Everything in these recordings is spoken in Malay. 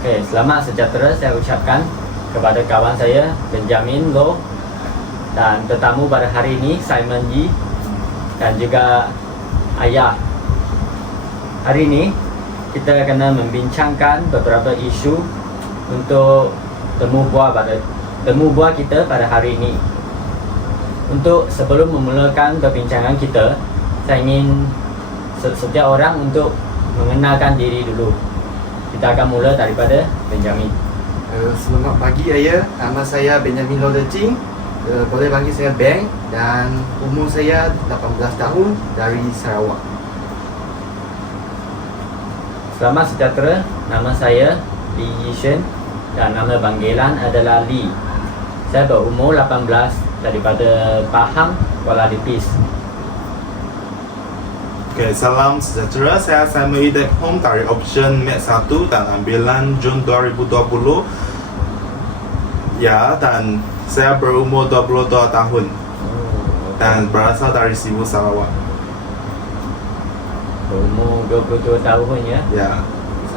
Okey, selamat sejahtera saya ucapkan kepada kawan saya Benjamin Loh dan tetamu pada hari ini Simon Yi dan juga ayah. Hari ini kita kena membincangkan beberapa isu untuk temu buah kita pada hari ini. Untuk sebelum memulakan perbincangan kita, saya ingin setiap orang untuk mengenalkan diri dulu. Kita akan mula daripada Benjamin. Selamat pagi ayah, nama saya Benjamin Loh Lecing. Boleh panggil saya Beng dan umur saya 18 tahun dari Sarawak. Selamat sejahtera, nama saya Lee Yishen dan nama panggilan adalah Lee. Saya berumur 18 daripada Pahang, Kuala Lipis. Okay, salam sejahtera. Saya Simon Yi Home dari option Mat 1 dan ambilan Jun 2020. Ya, dan saya berumur 22 tahun dan berasal dari Sibu, Sarawak. Berumur 22 tahun ya. Ya.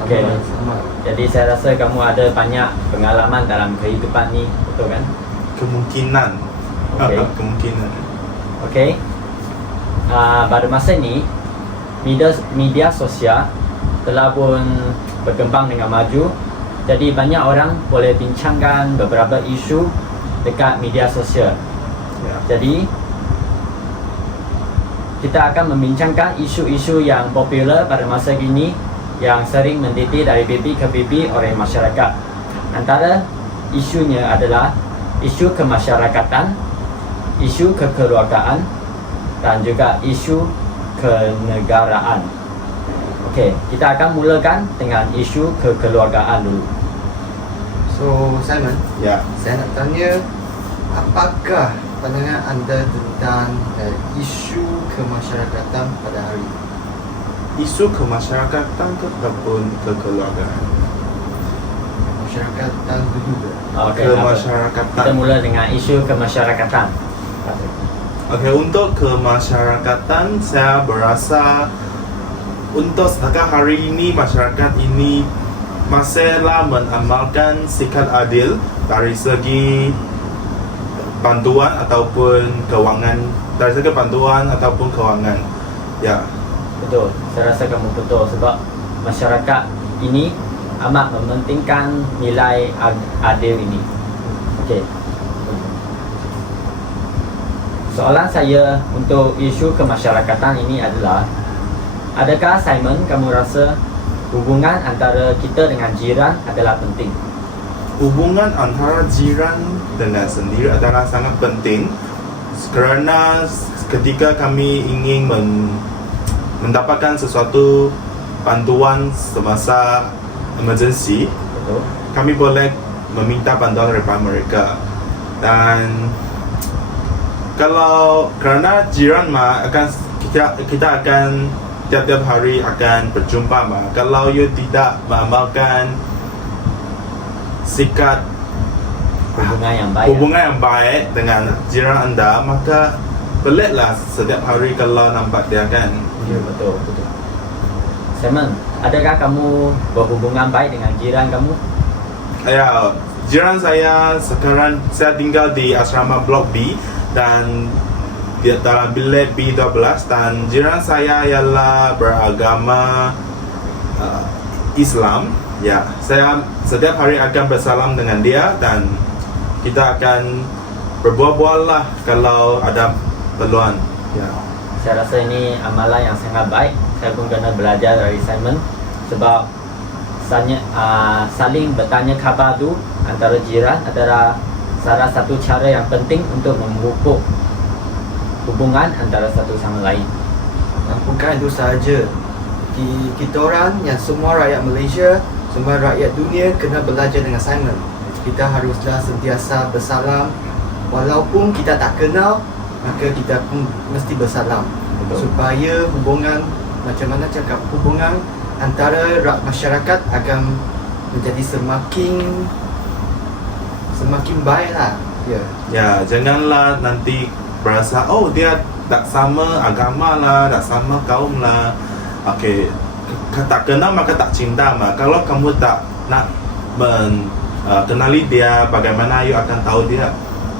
Okey. Sama. Jadi saya rasa kamu ada banyak pengalaman dalam kehidupan ni, betul kan? Kemungkinan. Okey. Kemungkinan. Okey. Pada masa ini media sosial telah pun berkembang dengan maju. Jadi banyak orang boleh bincangkan beberapa isu dekat media sosial. Ya. Jadi kita akan membincangkan isu-isu yang popular pada masa kini yang sering mendidik dari pipi ke pipi oleh masyarakat. Antara isunya adalah isu kemasyarakatan, isu kekeluargaan dan juga isu kenegaraan. Okey, kita akan mulakan dengan isu kekeluargaan dulu. So Simon, Ya. saya nak tanya, apakah pandangan anda tentang isu kemasyarakatan pada hari ini? Isu kemasyarakatan ataupun kekeluargaan? Masyarakatan dulu. Okey, kita Kemasyarakatan. mula dengan isu kemasyarakatan. Okey, untuk kemasyarakatan saya berasa untuk setakat hari ini masyarakat ini masihlah mengamalkan sikap adil dari segi bantuan ataupun kewangan, ya. Betul, saya rasa kamu betul sebab masyarakat ini amat mementingkan nilai adil ini. Okey. Soalan saya untuk isu kemasyarakatan ini adalah, adakah Simon kamu rasa hubungan antara kita dengan jiran adalah penting? Hubungan antara jiran dengan sendiri adalah sangat penting kerana ketika kami ingin mendapatkan sesuatu bantuan semasa emergency, Betul. kami boleh meminta bantuan daripada mereka. Dan kalau kerana jiran akan kita akan tiap-tiap hari akan berjumpa kalau you tidak mengamalkan sikap Hubungan yang baik. dengan jiran anda, maka peliklah setiap hari kalau nampak dia kan. Ya, betul. Simon, adakah kamu berhubungan baik dengan jiran kamu? Ya, jiran saya sekarang saya tinggal di asrama Blok B dan dia dalam bilik B12 dan jiran saya ialah beragama Islam. Ya, saya setiap hari akan bersalam dengan dia dan kita akan berbual-bual lah kalau ada perluan. Ya. Saya rasa ini amalan yang sangat baik. Saya pun kena belajar dari Simon sebab saling bertanya khabar tu antara jiran adalah salah satu cara yang penting untuk memupuk hubungan antara satu sama lain. Dan bukan itu sahaja, kita orang yang semua rakyat Malaysia, semua rakyat dunia kena belajar dengan Simon. Kita haruslah sentiasa bersalam. Walaupun kita tak kenal, maka kita pun mesti bersalam. Betul. Supaya hubungan, macam mana cakap, hubungan antara masyarakat akan menjadi semakin baik lah. Ya. Ya, janganlah nanti berasa dia tak sama agama lah, tak sama kaum lah. Okey, tak kenal maka tak cinta Kalau kamu tak nak kenali dia, bagaimana you akan tahu dia.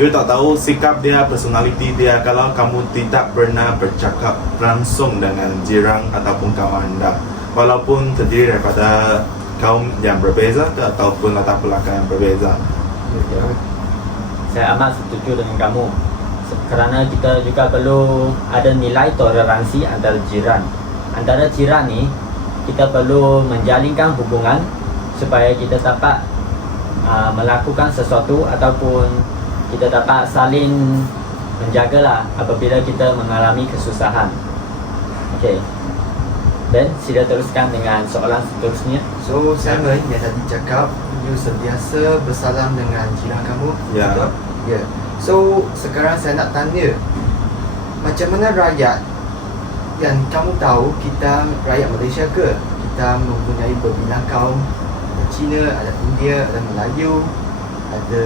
You tak tahu sikap dia, personality dia kalau kamu tidak pernah bercakap langsung dengan jiran ataupun kawan anda, walaupun terdiri daripada kaum yang berbeza ataupun latar belakang yang berbeza. Saya amat setuju dengan kamu. Kerana kita juga perlu ada nilai toleransi antara jiran. Antara jiran ni kita perlu menjalinkan hubungan supaya kita dapat melakukan sesuatu ataupun kita dapat saling menjagalah apabila kita mengalami kesusahan. Okey. Dan sila teruskan dengan soalan seterusnya. So Simon yang tadi cakap you sentiasa bersalam dengan jiran kamu. Ya. Betul? Ya. So sekarang saya nak tanya, macam mana rakyat yang kamu tahu kita rakyat Malaysia ke? Kita mempunyai berbilang kaum, ada Cina, ada India, ada Melayu, ada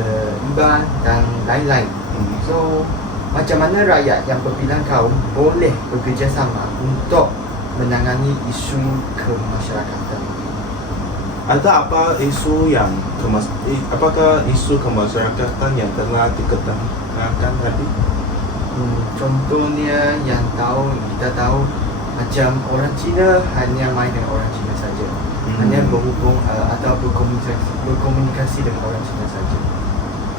Iban dan lain-lain. So macam mana rakyat yang berbilang kaum boleh bekerjasama untuk menangani isu kemasyarakatan? Ada apa isu yang apakah isu kemasyarakatan yang telah diketemukan tadi? Contohnya yang kita tahu macam orang Cina hanya main dengan orang Cina saja. Hanya berhubung atau berkomunikasi dengan orang Cina saja.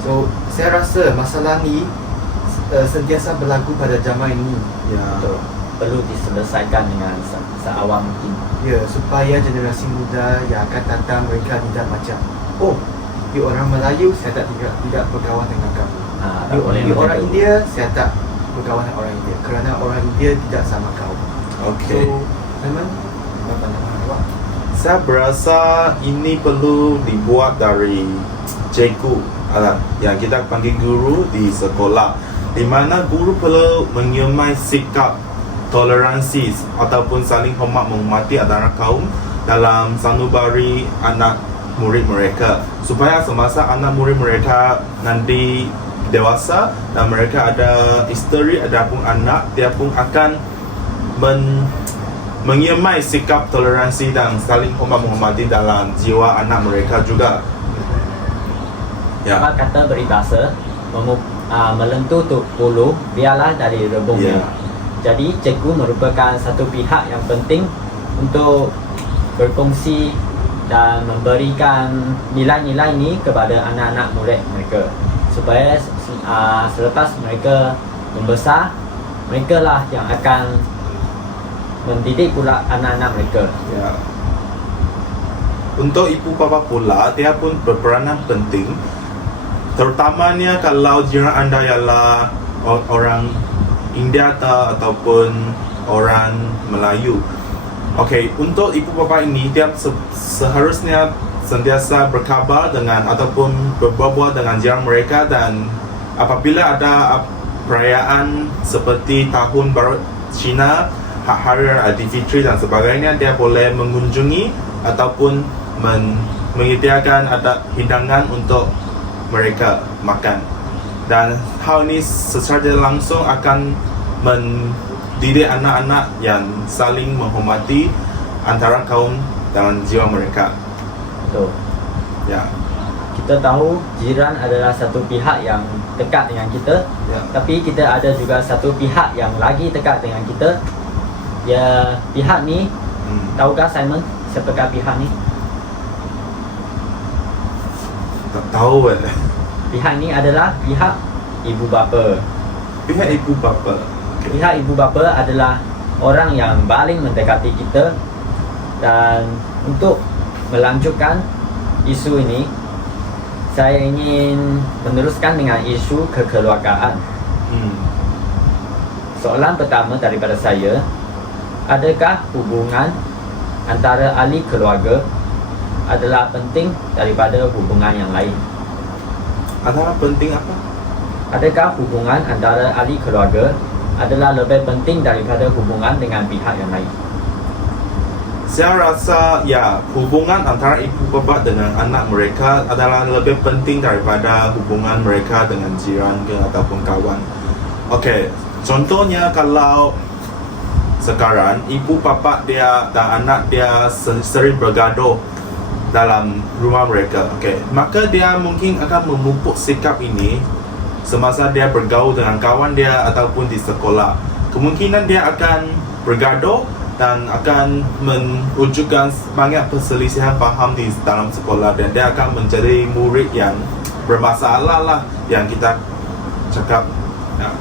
So saya rasa masalah ni sentiasa berlaku pada zaman ini. Ya. Betul. Perlu diselesaikan dengan seawal mungkin. Ya, supaya generasi muda yang akan datang mereka tidak macam, oh, you orang Melayu, saya tidak berkawan dengan kamu. Tak boleh You macam orang tu. India, saya tak berkawan dengan orang India kerana orang India tidak sama kaum. Okey. So, Simon, apa pandangan awak? Saya berasa ini perlu dibuat dari cikgu yang kita panggil guru di sekolah, di mana guru perlu menyemai sikap toleransi ataupun saling hormat menghormati antara kaum dalam sanubari anak murid mereka, supaya semasa anak murid mereka nanti dewasa dan mereka ada isteri ataupun anak, dia pun akan menyemai sikap toleransi dan saling hormat menghormati dalam jiwa anak mereka juga. Ya. Apa kata peribahasa, melentur bulu biarlah dari rebungnya. Ya. Jadi cikgu merupakan satu pihak yang penting untuk berkongsi dan memberikan nilai-nilai ini kepada anak-anak murid mereka, supaya selepas mereka membesar, mereka lah yang akan mendidik pula anak-anak mereka. Ya. Untuk ibu bapa pula, dia pun berperanan penting, terutamanya kalau jiran anda ialah orang India ataupun orang Melayu. Okey, untuk ibu bapa ini dia seharusnya sentiasa berkhabar dengan ataupun berbual dengan jiran mereka, dan apabila ada perayaan seperti Tahun Baru Cina, Hari Raya Aidilfitri dan sebagainya, dia boleh mengunjungi ataupun menyediakan ada hidangan untuk mereka makan. Dan hal ini secara langsung akan mendidik anak-anak yang saling menghormati antara kaum dan jiwa mereka. Betul. Ya. Kita tahu jiran adalah satu pihak yang dekat dengan kita, Ya. tapi kita ada juga satu pihak yang lagi dekat dengan kita. Ya, pihak ni, tahukah Simon siapakah pihak ni? Tak tahu kan. Pihak ni adalah pihak ibu bapa. Pihak ibu bapa. Pihak ibu bapa adalah orang yang paling mendekati kita, dan untuk melanjutkan isu ini, saya ingin meneruskan dengan isu kekeluargaan. Soalan pertama daripada saya, adakah hubungan antara ahli keluarga adalah penting daripada hubungan yang lain? Antara penting apa? Adakah hubungan antara ahli keluarga adalah lebih penting daripada hubungan dengan pihak yang lain? Saya rasa ya, hubungan antara ibu bapa dengan anak mereka adalah lebih penting daripada hubungan mereka dengan jiran ataupun kawan. Okey, contohnya kalau sekarang ibu bapa dia dan anak dia sering bergaduh dalam rumah mereka. Okay. Maka dia mungkin akan memupuk sikap ini semasa dia bergaul dengan kawan dia ataupun di sekolah. Kemungkinan dia akan bergaduh dan akan menunjukkan banyak perselisihan faham di dalam sekolah, dan dia akan menjadi murid yang bermasalah lah yang kita cakap. Ya.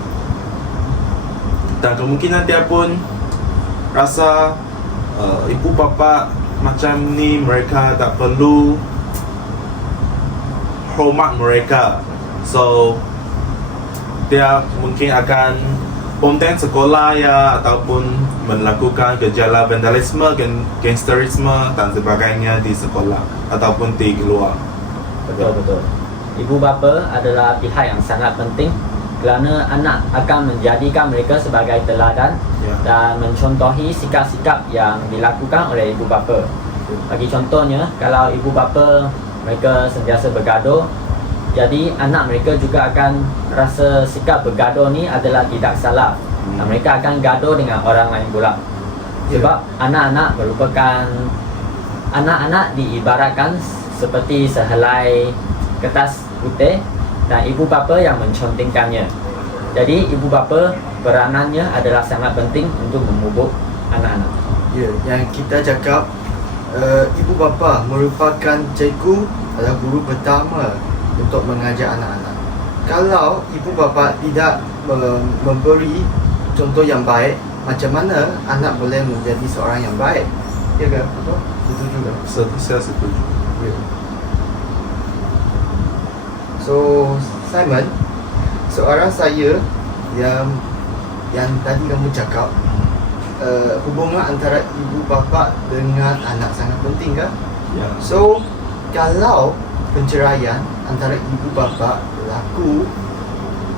Dan kemungkinan dia pun rasa ibu bapa macam ni mereka tak perlu hormat mereka. So dia mungkin akan konten sekolah ya, ataupun melakukan gejala vandalisme, gangsterisme dan sebagainya di sekolah ataupun di luar. Betul. Ibu bapa adalah pihak yang sangat penting kerana anak akan menjadikan mereka sebagai teladan dan mencontohi sikap-sikap yang dilakukan oleh ibu bapa. Bagi contohnya, kalau ibu bapa mereka sentiasa bergaduh, jadi anak mereka juga akan rasa sikap bergaduh ni adalah tidak salah. Dan mereka akan gaduh dengan orang lain pula. Sebab anak-anak merupakan, anak-anak diibaratkan seperti sehelai kertas putih dan ibu bapa yang mencontingkannya. Jadi ibu bapa peranannya adalah sangat penting untuk memupuk anak-anak. Ya, yang kita cakap ibu bapa merupakan cikgu atau guru pertama untuk mengajar anak-anak. Kalau ibu bapa tidak memberi contoh yang baik, macam mana anak boleh menjadi seorang yang baik? Ya ke? Betul? Betul juga. Saya setuju. Ya. So, Simon, soalan saya yang tadi kamu cakap, hubungan antara ibu bapa dengan anak sangat penting kan? Ya. So, kalau penceraian antara ibu bapa berlaku,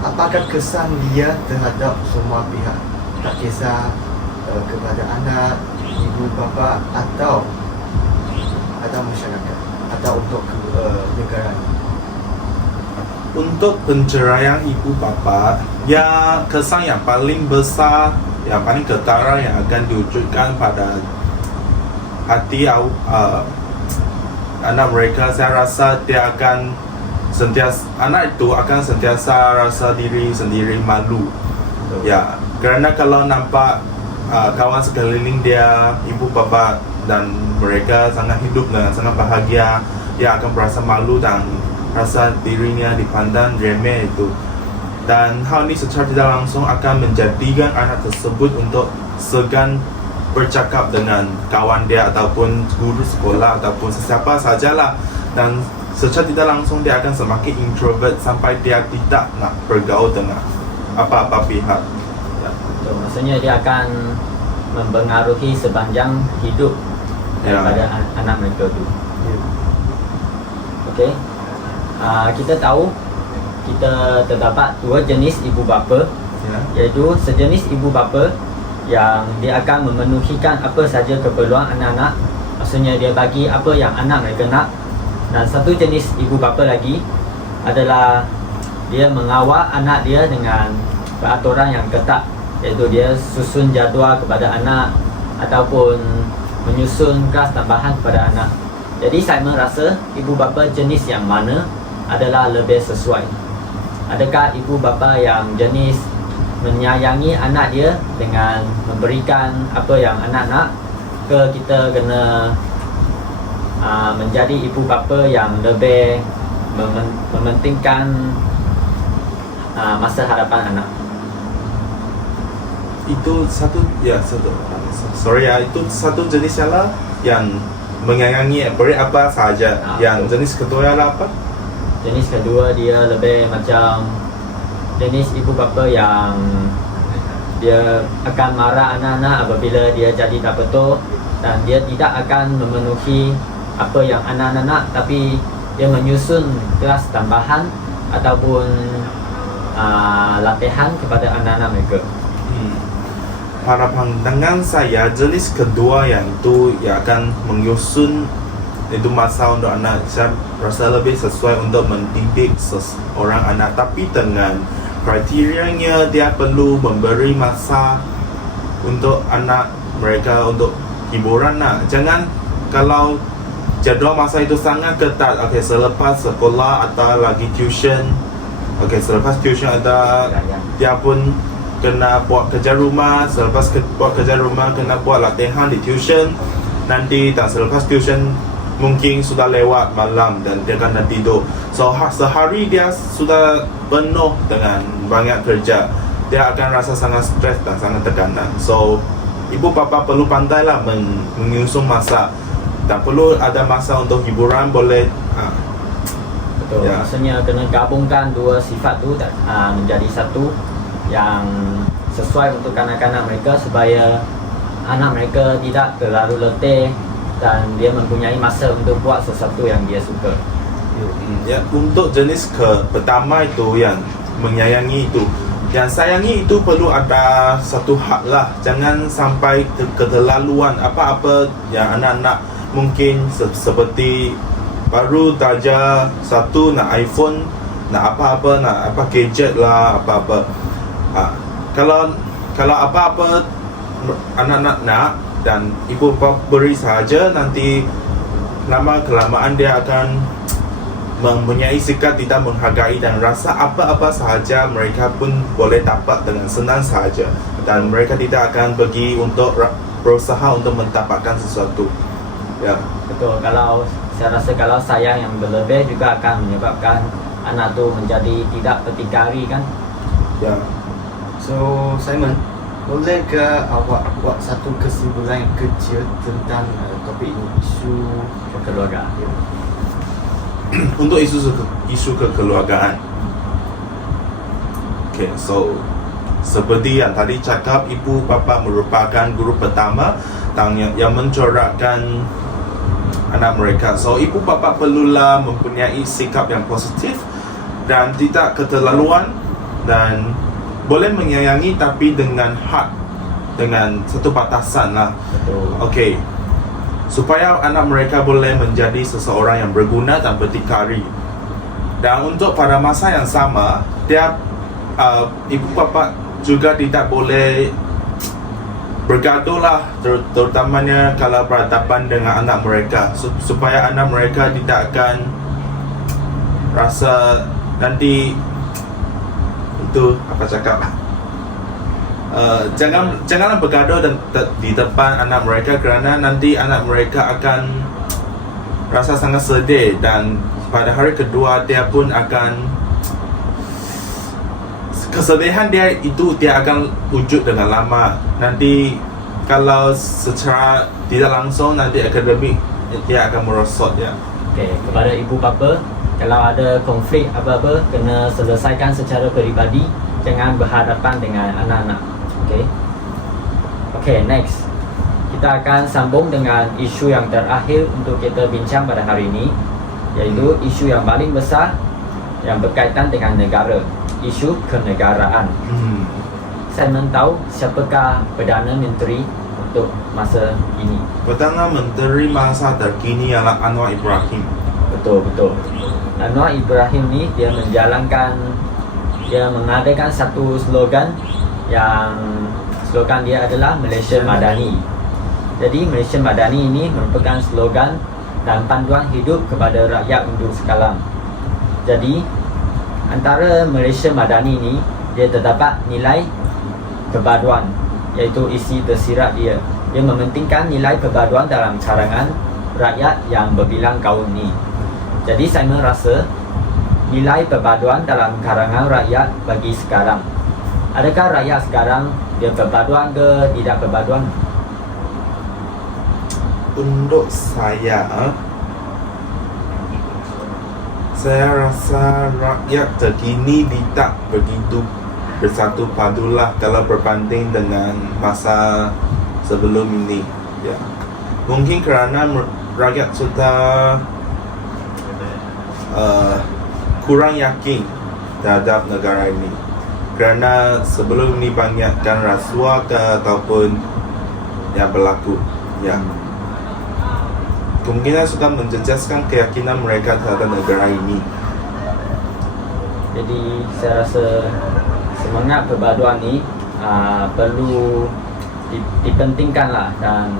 apakah kesan dia terhadap semua pihak? Tak kisah kepada anak, ibu bapa atau masyarakat atau untuk negara. Untuk penceraian ibu bapa, ya kesan yang paling besar, yang paling ketara yang akan diwujudkan pada hati anak mereka, saya rasa dia akan anak itu akan sentiasa rasa diri sendiri malu. Ya, kerana kalau nampak kawan sekeliling dia, ibu bapa dan mereka sangat hidup dengan sangat bahagia, dia akan merasa malu dan rasa dirinya dipandang remeh itu. Dan hal ini secara tidak langsung akan menjadikan anak tersebut untuk segan bercakap dengan kawan dia ataupun guru sekolah ataupun sesiapa sajalah, dan secara tidak langsung dia akan semakin introvert sampai dia tidak nak bergaul dengan apa-apa pihak. Ya. So, maksudnya dia akan mempengaruhi sepanjang hidup daripada anak mereka tu. Okey. Kita tahu kita terdapat dua jenis ibu bapa, iaitu sejenis ibu bapa yang dia akan memenuhikan apa saja keperluan anak-anak, maksudnya dia bagi apa yang anak mereka nak. Dan satu jenis ibu bapa lagi adalah dia mengawal anak dia dengan peraturan yang ketat, iaitu dia susun jadual kepada anak ataupun menyusun kelas tambahan kepada anak. Jadi saya merasa ibu bapa jenis yang mana adalah lebih sesuai? Adakah ibu bapa yang jenis menyayangi anak dia dengan memberikan apa yang anak nak, ke kita kena menjadi ibu bapa yang lebih mementingkan masa hadapan anak? Itu satu jenis yang menyayangi beri apa saja. Yang jenis kedua ialah apa? Jenis kedua dia lebih macam jenis ibu bapa yang dia akan marah anak-anak apabila dia jadi tak betul, dan dia tidak akan memenuhi apa yang anak-anak nak, tapi dia menyusun kelas tambahan ataupun latihan kepada anak-anak mereka. Pada pandangan saya, jenis kedua yang itu yang akan menyusun itu masa untuk anak, saya rasa lebih sesuai untuk mendidik seorang anak, tapi dengan kriterianya dia perlu memberi masa untuk anak mereka untuk hiburan. Jangan kalau jadual masa itu sangat ketat. Okey, selepas sekolah atau lagi tuition. Okey, selepas tuition ada dia pun kena buat kerja rumah. Selepas buat kerja rumah kena buat latihan di tuition. Nanti tak selepas tuition mungkin sudah lewat malam dan dia kena tidur. So sehari dia sudah penuh dengan banyak kerja. Dia akan rasa sangat stres dan sangat tekanan. So ibu bapa perlu pandailah mengusung masa. Tak perlu ada masa untuk hiburan, boleh Betul. Ya. Maksudnya kena gabungkan dua sifat tu menjadi satu yang sesuai untuk kanak-kanak mereka supaya anak mereka tidak terlalu letih dan dia mempunyai masa untuk buat sesuatu yang dia suka. Ya, untuk jenis pertama itu yang menyayangi itu, yang sayangi itu perlu ada satu hak lah. Jangan sampai keterlaluan. Apa-apa yang anak-anak mungkin seperti baru darjah 1 nak iPhone, nak apa-apa, nak apa gadget lah, apa-apa. Kalau apa-apa anak-anak nak dan ibu bapa beri sahaja, nanti lama kelamaan dia akan mempunyai sikap tidak menghargai dan rasa apa-apa sahaja mereka pun boleh dapat dengan senang sahaja, dan mereka tidak akan pergi untuk berusaha untuk mendapatkan sesuatu. Ya. Betul. Kalau saya rasa kalau sayang yang berlebih juga akan menyebabkan anak tu menjadi tidak berdikari kan. Ya. So Simon, boleh ke awak buat satu kesimpulan yang kecil tentang topik ini, isu Keluarga. Untuk isu kekeluargaan. Okay, so seperti yang tadi cakap, ibu bapa merupakan guru pertama yang mencorakkan anak mereka. So ibu bapa perlulah mempunyai sikap yang positif dan tidak keterlaluan, dan boleh menyayangi tapi dengan hak, dengan satu batasan lah. Betul. Okey, supaya anak mereka boleh menjadi seseorang yang berguna dan berdikari. Dan untuk pada masa yang sama, dia ibu bapa juga tidak boleh bergaduh lah, terutamanya kalau berhadapan dengan anak mereka, supaya anak mereka tidak akan rasa nanti itu apa cakap, janganlah bergaduh di depan anak mereka, kerana nanti anak mereka akan rasa sangat sedih, dan pada hari kedua dia pun akan, kesedihan dia itu dia akan wujud dengan lama. Nanti kalau secara tidak langsung, nanti akademik dia akan merosot ya. Okey, kepada ibu bapa, kalau ada konflik apa-apa kena selesaikan secara peribadi, jangan berhadapan dengan anak-anak. Okey, next. Kita akan sambung dengan isu yang terakhir untuk kita bincang pada hari ini, iaitu isu yang paling besar yang berkaitan dengan negara, isu kenegaraan. Saya tahu siapakah Perdana Menteri untuk masa ini? Perdana Menteri masa terkini ialah Anwar Ibrahim. Betul. Anwar Ibrahim ni dia mengadakan satu slogan yang slogan dia adalah Malaysia Madani. Jadi Malaysia Madani ini merupakan slogan dan panduan hidup kepada rakyat untuk sekalam. Jadi antara Malaysia Madani ini, dia terdapat nilai perpaduan, iaitu isi tersirat dia. Dia mementingkan nilai perpaduan dalam kalangan rakyat yang berbilang kaum ni. Jadi saya merasa nilai perpaduan dalam kalangan rakyat bagi sekarang. Adakah rakyat sekarang dia perpaduan ke tidak perpaduan? Untuk saya rasa rakyat terkini tidak begitu bersatu padulah kalau berbanding dengan masa sebelum ini. Ya. Mungkin kerana rakyat sudah kurang yakin terhadap negara ini, kerana sebelum ini banyakkan rasuah ataupun yang berlaku. Ya. Kemungkinan sudah menjejaskan keyakinan mereka terhadap negara ini. Jadi saya rasa semangat perpaduan ni perlu dipentingkanlah, dan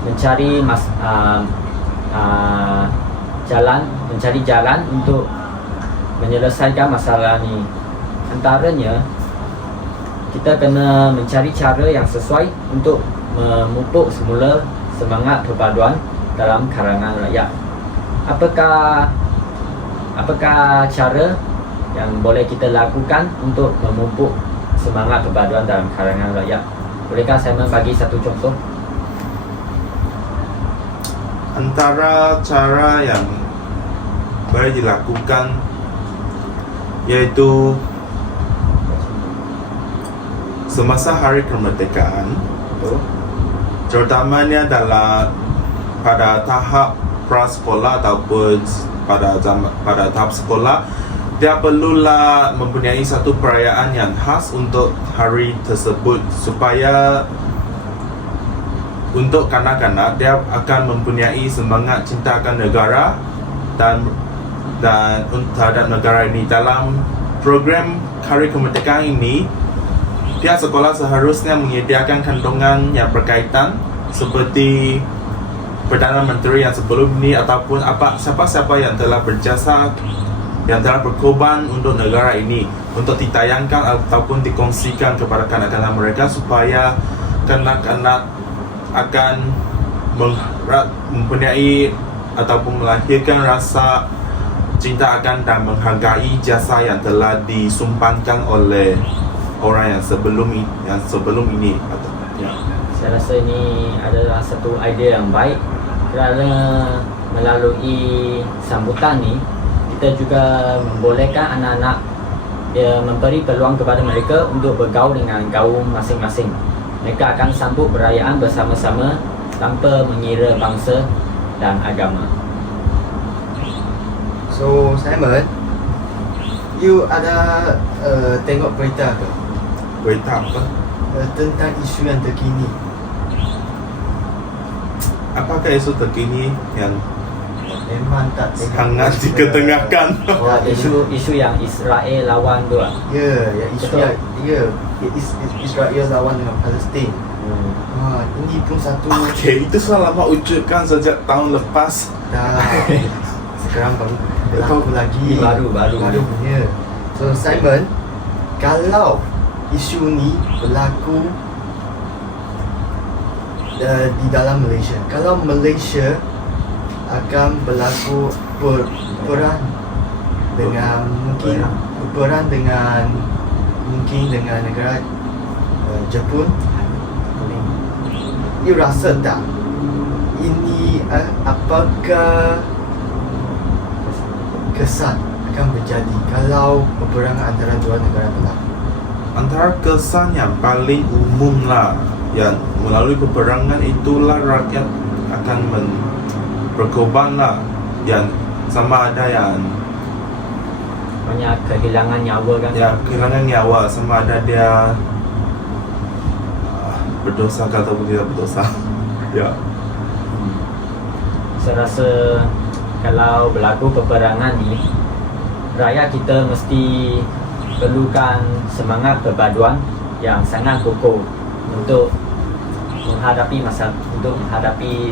mencari mencari jalan untuk menyelesaikan masalah ni. Antaranya, kita kena mencari cara yang sesuai untuk memupuk semula semangat perpaduan dalam kalangan rakyat. Apakah cara yang boleh kita lakukan untuk memupuk semangat perpaduan dalam kalangan rakyat? Bolehkah saya bagi satu contoh? Antara cara yang boleh dilakukan yaitu semasa hari kemerdekaan, Betul. terutamanya pada tahap prasekolah ataupun pada tahap sekolah, dia perlulah mempunyai satu perayaan yang khas untuk hari tersebut, supaya untuk kanak-kanak dia akan mempunyai semangat cinta akan negara dan terhadap negara ini. Dalam program Hari Kemerdekaan ini, pihak sekolah seharusnya menyediakan kandungan yang berkaitan seperti Perdana Menteri yang sebelum ini ataupun siapa-siapa yang telah berjasa, yang telah berkorban untuk negara ini, untuk ditayangkan ataupun dikongsikan kepada kanak-kanak mereka, supaya kanak-kanak akan mempunyai ataupun melahirkan rasa cinta akan dan menghargai jasa yang telah disumbangkan oleh orang yang sebelum ini. Saya rasa ini adalah satu idea yang baik, kerana melalui sambutan ni kita juga membolehkan anak-anak, memberi peluang kepada mereka untuk bergaul dengan kaum masing-masing. Mereka akan sambut perayaan bersama-sama tanpa mengira bangsa dan agama. So Simon, you ada tengok berita ke? Berita apa? Tentang isu yang terkini. Apakah isu terkini yang Memang tak tengok. hangat diketengahkan? Oh, isu yang Israel lawan tu lah. Ya, yang isu Betul. yang Israel lawan dengan Palestin. Ini pun satu Okey, itu sudah lama wujudkan sejak tahun lepas. dah. Sekarang baru berlaku lagi. Baru. punya. So Simon, kalau isu ni berlaku di dalam Malaysia, kalau Malaysia akan berlaku perang dengan mungkin dengan negara Jepun, you rasa tak ini apakah kesan akan terjadi kalau peperangan antara dua negara berlaku? Antara kesan yang paling umum lah, yang melalui peperangan itulah rakyat akan berkorban lah, yang sama ada yang Banyak kehilangan nyawa kan. kehilangan nyawa, sama ada dia berdosa ataupun tidak berdosa. Ya. Saya rasa kalau berlaku peperangan ni, rakyat kita mesti perlukan semangat perpaduan yang sangat kokoh untuk menghadapi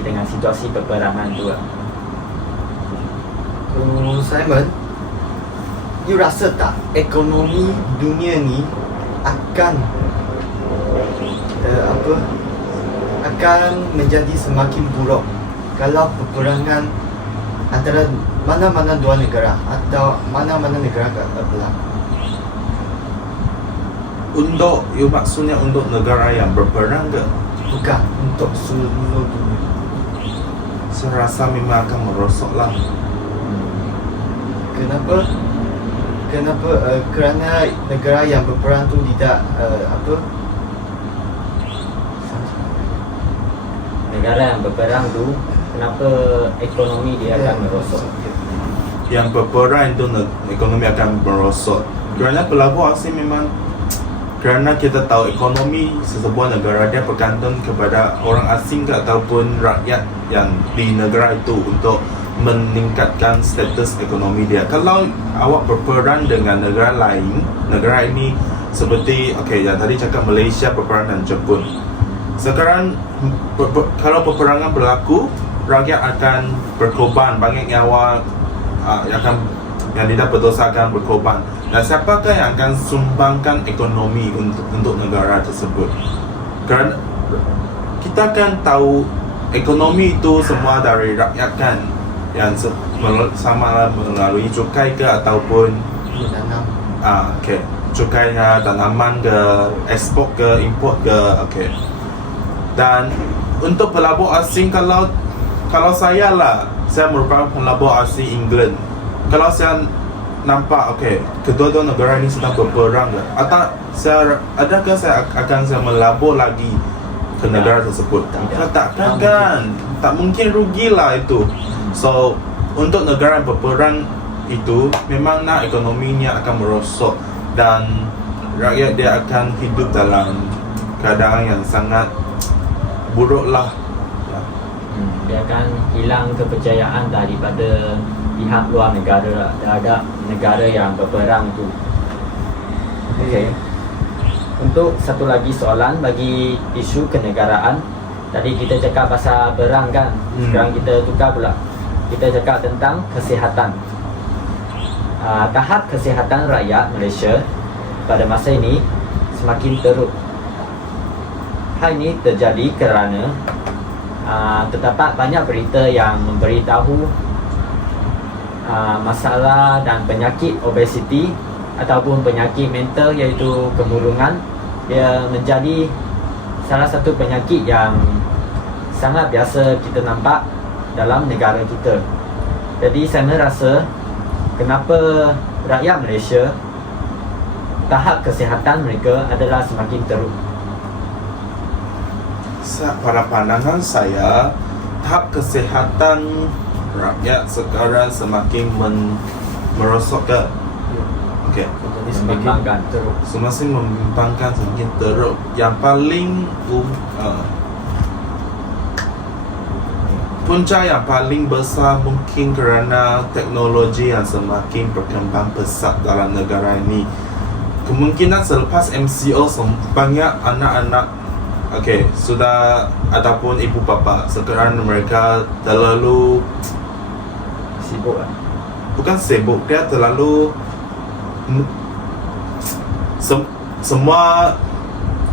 dengan situasi peperangan tu. Simon, you rasa tak ekonomi dunia ni akan akan menjadi semakin buruk kalau peperangan antara mana-mana dua negara atau mana-mana negara berlaku? Maksudnya untuk negara yang berperang ke? Bukan, untuk seluruh dunia. Saya rasa memang akan merosot lah. Kenapa? Kerana negara yang berperang tu tidak Negara yang berperang tu, kenapa ekonomi dia akan merosot? Yang berperang itu ekonomi akan merosot. Kerana pelaku asing memang, kerana kita tahu ekonomi sesebuah negara dia bergantung kepada orang asing ataupun rakyat yang di negara itu untuk meningkatkan status ekonomi dia. Kalau awak berperang dengan negara lain, negara ini seperti yang tadi cakap Malaysia berperang dengan Jepun. Sekarang kalau peperangan berlaku, rakyat akan berkorban, banyak nyawa yang tidak berdosa akan berkorban. Dan siapakah yang akan sumbangkan ekonomi untuk negara tersebut? Kerana kita kan tahu ekonomi itu semua dari rakyat kan, yang sama melalui cukai ke ataupun Menanam. okay, cukainya tanaman ke, ekspor ke, import ke, okay. Dan untuk pelabur asing, kalau saya merupakan pelabur asing England, kalau saya nampak kedua-dua negara ini sedang berperang ke, adakah saya akan melabur lagi ke negara tersebut? Takkan kan, tak mungkin, rugilah itu. So untuk negara yang berperang itu memang ekonominya akan merosot dan rakyat dia akan hidup dalam keadaan yang sangat buruk lah. Dia akan hilang kepercayaan daripada pihak luar negara terhadap negara yang berperang itu. Okey. Untuk satu lagi soalan bagi isu kenegaraan. Tadi kita cakap pasal perang kan. Sekarang kita tukar pula. Kita cakap tentang kesihatan. Tahap kesihatan rakyat Malaysia pada masa ini semakin teruk. Hal ini terjadi kerana terdapat banyak berita yang memberitahu masalah dan penyakit obesiti ataupun penyakit mental iaitu kemurungan. Dia menjadi salah satu penyakit yang sangat biasa kita nampak dalam negara kita. Jadi saya merasa kenapa rakyat Malaysia tahap kesihatan mereka adalah semakin teruk. Pada pandangan saya, tahap kesihatan rakyat sekarang semakin merosot ke. Okey. Membimbangkan teruk. Semakin membimbangkan, semakin teruk. Yang paling punca yang paling besar mungkin kerana teknologi yang semakin berkembang pesat dalam negara ini. Kemungkinan selepas MCO banyak anak-anak sudah ataupun ibu bapa sekarang mereka terlalu Sibuk lah. bukan sibuk, dia terlalu semua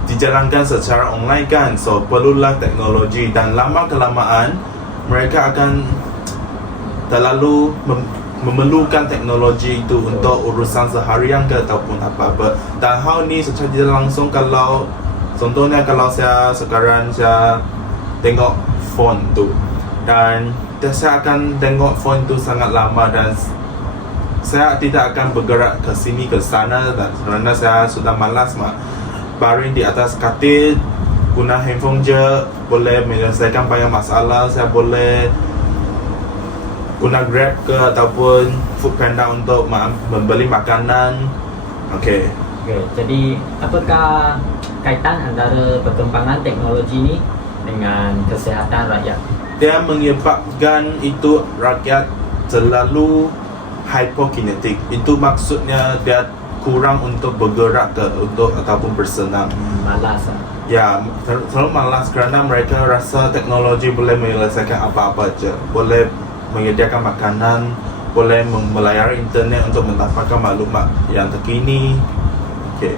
dijalankan secara online kan, so perlulah teknologi dan lama kelamaan mereka akan terlalu memerlukan teknologi itu untuk urusan seharian ke ataupun apa-apa. Dan hal ni secara tidak langsung, kalau contohnya kalau saya sekarang saya tengok phone tu dan saya akan tengok phone tu sangat lama dan saya tidak akan bergerak ke sini ke sana dan kerana saya sudah malas baring di atas katil guna handphone je boleh menyelesaikan banyak masalah. Saya boleh guna Grab ke ataupun Foodpanda untuk membeli makanan. Okey. Jadi apakah kaitan antara perkembangan teknologi ni dengan kesihatan rakyat? Dia menyebabkan itu rakyat terlalu hypokinetik. Itu maksudnya dia kurang untuk bergerak ataupun bersenam. Malas lah. Ya, terlalu malas kerana mereka rasa teknologi boleh menyelesaikan apa-apa je. Boleh menyediakan makanan, boleh melayari internet untuk mendapatkan maklumat yang terkini. Okay.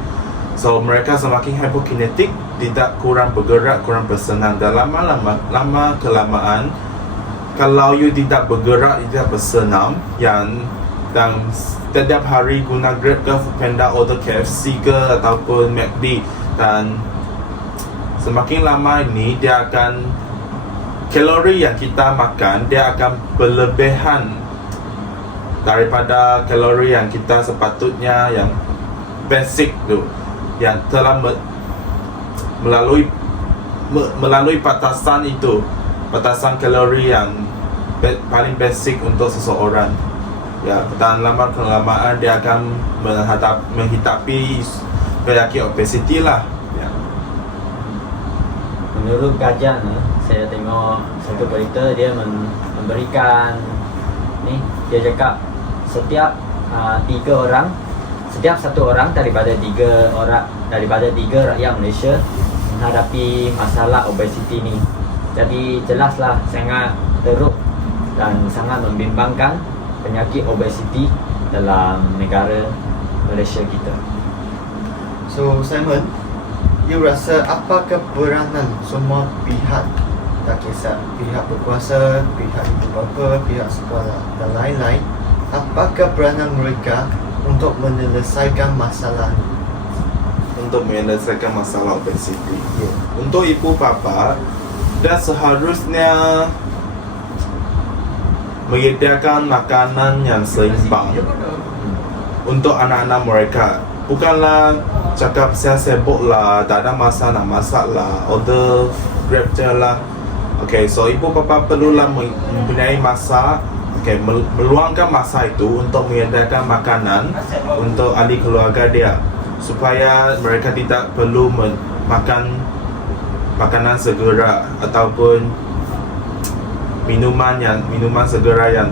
So mereka semakin hypokinetik, tidak kurang bergerak, kurang bersenam. Dan lama kelamaan, kalau you tidak bergerak, tidak bersenam, dan setiap hari guna Grab ke Foodpanda, order KFC ke ataupun McD, dan semakin lama ini dia akan kalori yang kita makan dia akan berlebihan daripada kalori yang kita sepatutnya yang basic tu, yang telah melalui batasan itu, batasan kalori yang paling basic untuk seseorang. Ya, dan lama kelamaan dia akan menghadapi penyakit obesiti lah. Ya. Menurut kajian, saya tengok satu berita dia memberikan ni, dia cakap setiap satu orang daripada tiga rakyat Malaysia menghadapi masalah obesiti ni. Jadi jelaslah sangat teruk dan sangat membimbangkan penyakit obesiti dalam negara Malaysia kita. So Simon, you rasa apakah peranan semua pihak, tak kisah pihak berkuasa, pihak ibu bapa, pihak sekolah dan lain-lain, apakah peranan mereka untuk menyelesaikan masalah ini? Untuk menyelesaikan masalah obesiti. Ya. Untuk ibu bapa, dia seharusnya menyediakan makanan yang seimbang untuk anak-anak mereka. Bukanlah cakap saya sibuk lah, tak ada masa nak masak lah, order Grab je lah. Okay, so ibu bapa perlulah mempunyai masa, okay, meluangkan masa itu untuk menyediakan makanan untuk ahli keluarga dia, supaya mereka tidak perlu makan makanan segera ataupun minuman segera yang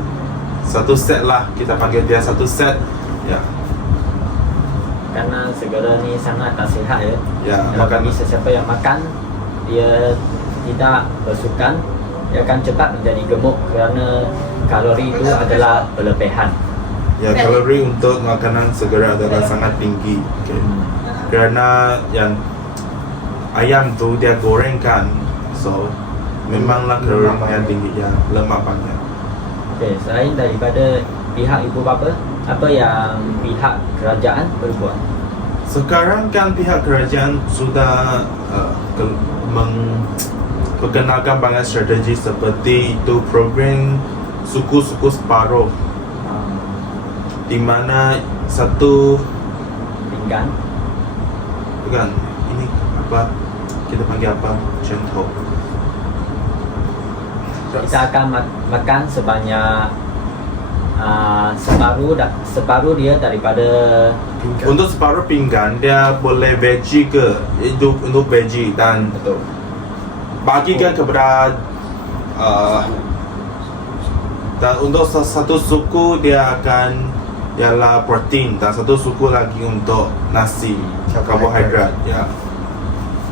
satu set lah, kita panggil dia satu set ya. Karena segera ni sangat tak sihat ya. Ya, Kalau makan bagi sesiapa yang makan, dia tidak bersukan, dia akan cepat menjadi gemuk kerana kalori itu adalah berlebihan. ya, kalori untuk makanan segera adalah sangat tinggi. Okay. Kerana yang ayam tu dia gorengkan, so memanglah kalorinya tinggi, ya, lemak banyak. Okey, selain daripada pihak ibu bapa, apa yang pihak kerajaan berbuat? Sekarang kan pihak kerajaan sudah perkenalkan banyak strategi seperti itu program suku-suku separuh, di mana satu Pinggan. bukan ini apa kita panggil apa contoh. Kita akan makan sebanyak separuh dia daripada Untuk separuh pinggan dia boleh veggie ke, itu untuk veggie, dan betul. bagikan kepada dan untuk satu suku dia akan ialah protein, dan satu suku lagi untuk nasi karbohidrat ya.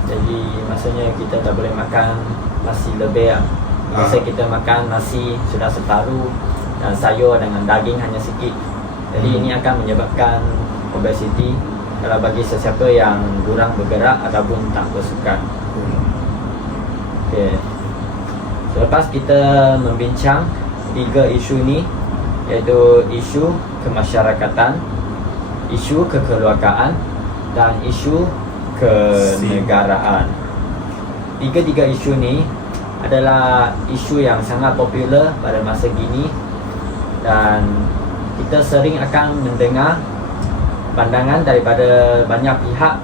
Jadi maksudnya kita tak boleh makan nasi lebih lah. Masa kita makan nasi sudah separuh dan sayur dengan daging hanya sikit. Jadi ini akan menyebabkan obesiti kalau bagi sesiapa yang kurang bergerak ataupun tak bersukan. Okey. Selepas kita membincang tiga isu ni, iaitu isu kemasyarakatan, isu kekeluargaan dan isu kenegaraan. Tiga-tiga isu ni adalah isu yang sangat popular pada masa kini, dan kita sering akan mendengar pandangan daripada banyak pihak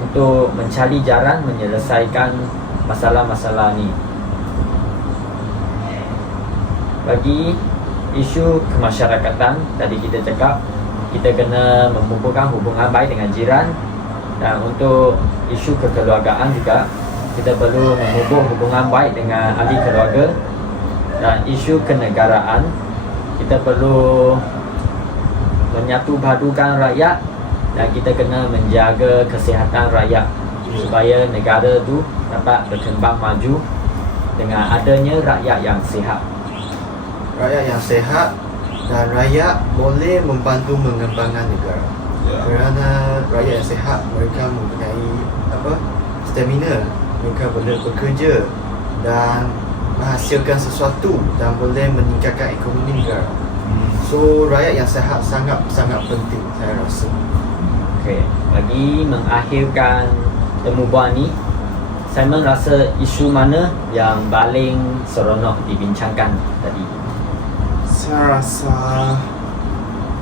untuk mencari jalan menyelesaikan masalah-masalah ni. Bagi isu kemasyarakatan, tadi kita cakap kita kena memupukkan hubungan baik dengan jiran, dan untuk isu kekeluargaan juga kita perlu memupuk hubungan baik dengan ahli keluarga, dan isu kenegaraan kita perlu menyatu padukan rakyat, dan kita kena menjaga kesihatan rakyat supaya negara tu dapat berkembang maju dengan adanya rakyat yang sihat. Rakyat yang sehat dan rakyat boleh membantu mengembangkan negara. Ya. Kerana rakyat yang sehat, mereka mempunyai stamina, mereka boleh bekerja dan menghasilkan sesuatu dan boleh meningkatkan ekonomi negara. So rakyat yang sehat sangat penting, saya rasa. Okey, bagi mengakhirkan temu bual ni, Simon rasa isu mana yang paling seronok dibincangkan tadi? Saya rasa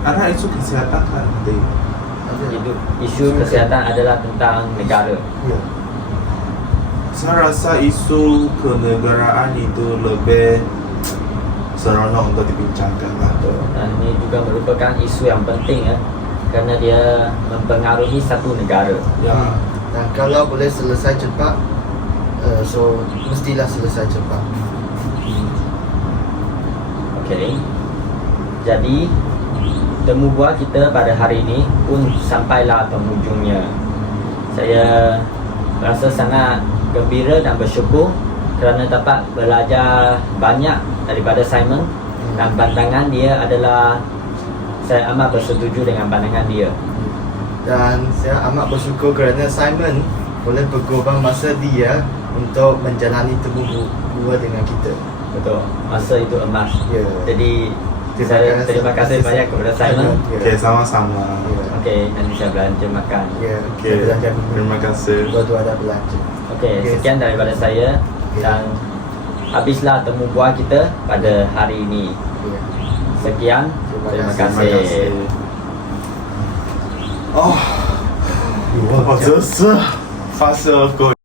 ada isu kesihatan kan tadi. Isu kesihatan adalah tentang negara. Ya. Saya rasa isu kenegaraan itu lebih seronok untuk dibincangkan lah. Dan ini juga merupakan isu yang penting kerana dia mempengaruhi satu negara. Ya. Dan kalau boleh selesai cepat, so mestilah selesai cepat. Okey. Jadi temu bual kita pada hari ini pun sampailah penghujungnya. Saya rasa sangat gembira dan bersyukur kerana dapat belajar banyak daripada Simon dan pandangan dia adalah saya amat bersetuju dengan pandangan dia. Dan saya amat bersyukur kerana Simon boleh berkorban masa dia untuk menjalani temu dua dengan kita. Betul, masa itu emas. Ya. Jadi saya terima kasih banyak kepada Simon. Ya. Okay, sama-sama. Ya. Okey, nanti saya belanja makan. Ya. Okay, Saya belajar dulu. terima kasih. Dua-dua ada belanja. Okey, Okey. sekian daripada saya dan habislah temu buah kita pada hari ini. Ya. Sekian, terima Terima kasih. Terima kasih. Oh, 我这是发射过。